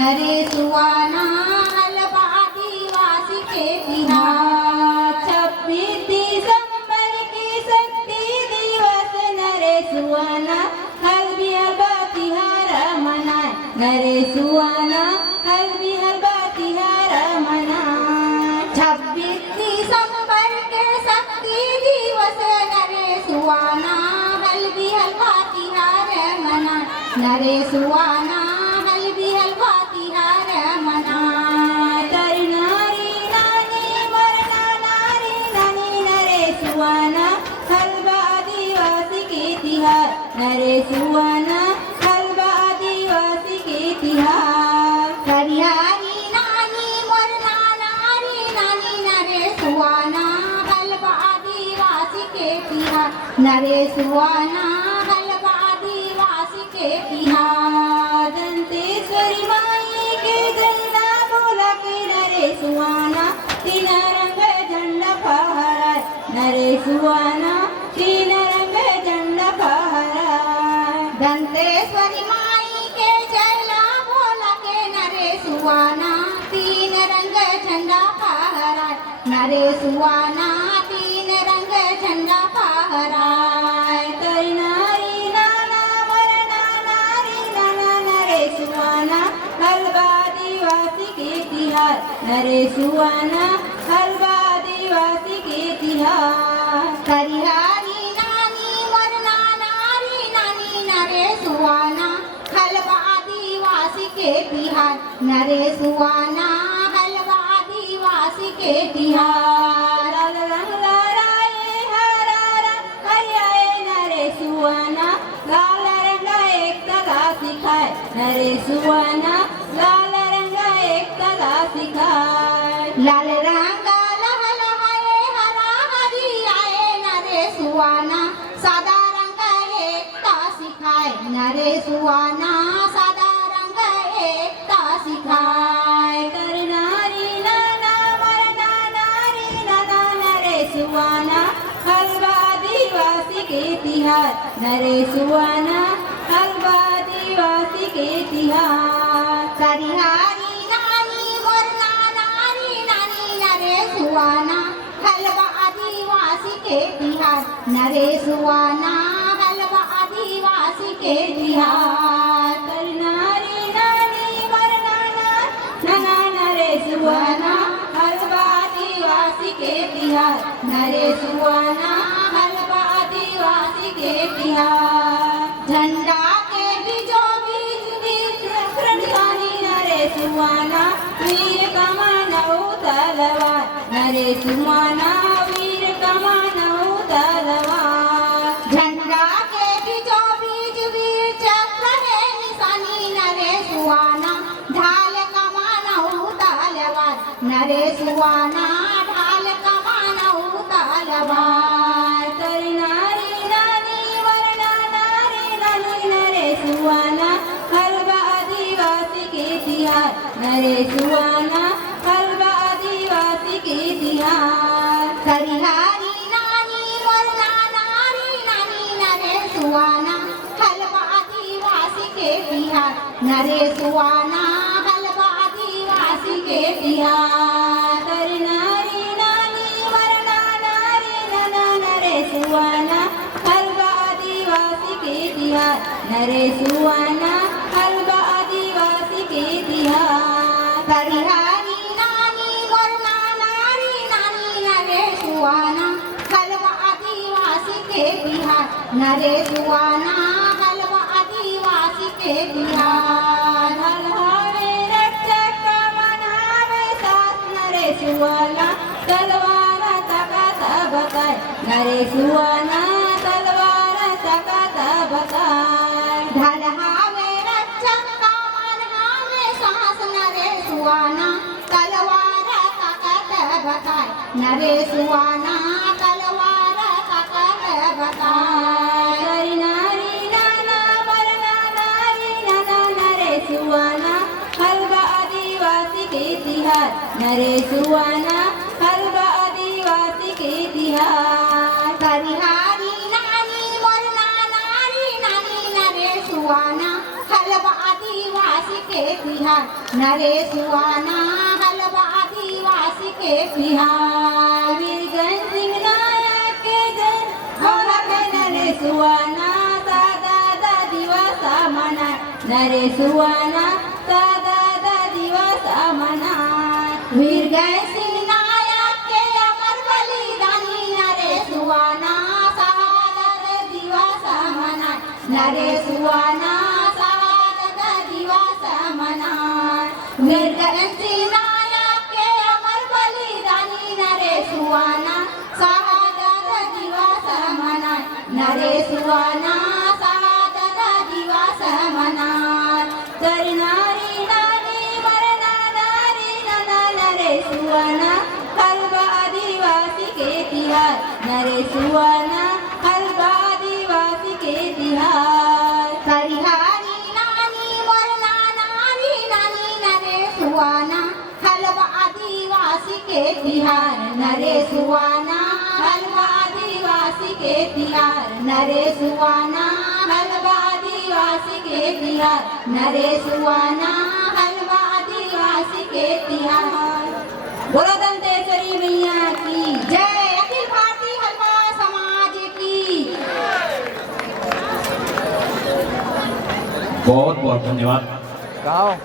नरेशुआना हलवा आदिवासी के तिहार। 26 दिसंबर की शक्ति दिवस नरेशुआना हलबी हलवा तिहार मनाए। नरेशुआना हलबी हलवा तिहार मनाए। 26 दिसंबर के शक्ति दिवस नरेशुआना हलवी हलवा तिहार मनाए। नरेशुआना हलवी हलवा तिहार मनाए। तारी नारी नानी मरना नारी नानी नरेशुआना हलवा आदिवासी के तिहार। नरेशुआना हलवा आदिवासी के तिहार। हरियारी नानी मोरना नारी नानी नरेशुआना हलवा आदिवासी के तिहार। नरेशुआना हलवा आदिवासी के तिहार। दंतेश्वरी माई के झंडा बोला के नरेशुआना तीन रंग झंडा फहराए। नरेशुआना तीन रंग झंडा फहराए। दंतेश्वरी माई के जयला बोला के नरेशुआना तीन रंग झंडा फहराए। नरेशुआना तीन रंग झंडा फहराए। तारी नारी नाना मरना नारी नाना नरेशुआना हलवा आदिवासी के तिहार। नरेशुआना हलवा आदिवासी के तिहार। हरियारी नानी मोरना नारी नानी नरेशुआना हलवा आदिवासी के तिहार। नरेशुआना हलवा आदिवासी के तिहार। लाल रंग लहराए हरा रंग हरियाए। नरेशुआना लाल रंग एकता का सिखाए। नरेशुआना लाल रंग एकता का सिखाए। लाल रंग लहलहाए हरा हरियाए। नरेशुआना सादा रंग एकता सिखाए। नरेशुआना सादा रंग एकता सिखाए। तारी नारी नाना मरना नारी नाना नरेशुआना हलवा आदिवासी के तिहार। नरेशुआना हलवा आदिवासी के तिहार। हरियारी नानी मोरना नारी नानी नरेशुआना हलवा आदिवासी के तिहार। नरेशुआना हलवा आदिवासी के तिहार। तारी नारी नानी मरना नाना नरेशुआना हलवा आदिवासी के तिहार। नरेशुआना हलवा आदिवासी के तिहार। झंडा के बीचों बीच बीच रंगानी नरेशुआना वीर कमानऊ तलवार। नरेशुआना वीर कमानऊ तलवार। झंडा के बीचों बीच वीर चक्र है निशानी। नरेशुआना ढाल कमानऊ तलवार। नरेशुआना ढाल कमानऊ तलवार। तारी नारी नानी मरना नारी नानी नरेशुआना हलवा आदिवासी के तिहार। नरेशुआना हलवा आदिवासी के तिहार। हरियारी नानी मोरना नारी नानी नरेशुआना हलवा आदिवासी के तिहार। नरेशुआना हलवा आदिवासी के तिहार। तारी नारी नानी मरना नारी नाना नरेशुआना हलवा आदिवासी के तिहार। नरेशुआना हलवा आदिवासी के तिहार। हरियारी नानी मोरना नारी नानी नरेशुआना हलवा आदिवासी के तिहार। नरेशुआना हलवा आदिवासी के तिहार। हलहावे रक्षक मनावे साथ। नरेशुआना तलवार ताकत बताए। नरेशुआना तलवार ताकत बताए। ढलहावे रक्षक का मनहावे साहस। नरेशुआना तलवार ताकत बताए। नरेशुआना तलवार ताकत बताए। तारी नारी नाना मरना नारी नाना नरेशुआना हलवा आदिवासी के तिहार। नरेशुआना हलवा आदिवासी के तिहार। हरियारी नानी मोरना नारी नानी नरेशुआना हलवा आदिवासी के तिहार। तिहार नरेशुआना हलवा आदिवासी के तिहार वीरगंज सिंह नायक के जन नरेशुआना दादा दिवस मना नरेशुआना दादा दिवस मना वीरगंज सिंह नायक के अमर बलिदानी नरेशुआना शहादत दिवस मना नरेशुआना शहादत दिवस मना वीरगंज सिंह नायक के अमर बलिदानी नरेशुआना शहादत दिवस मना नरेशुआना शहादत दिवस मना तरनारी नारी मरना नारी नना नरेशुआना हलवा आदिवासी के तिहार नरेशुआना हलवा आदिवासी के तिहार हरिहारी नानी मरना नारी नानी नरेशुआना हलवा आदिवासी के तिहार नरेशुआना हलवा आदिवासी के तिहार नरेशुआना हलवा आदिवासी के तिहार नरेशुआना हलवा आदिवासी के तिहार बोलो दंतेश्वरी मैया की जय अखिल भारतीय हलवा समाज की बहुत बहुत धन्यवाद। कहाँ हो?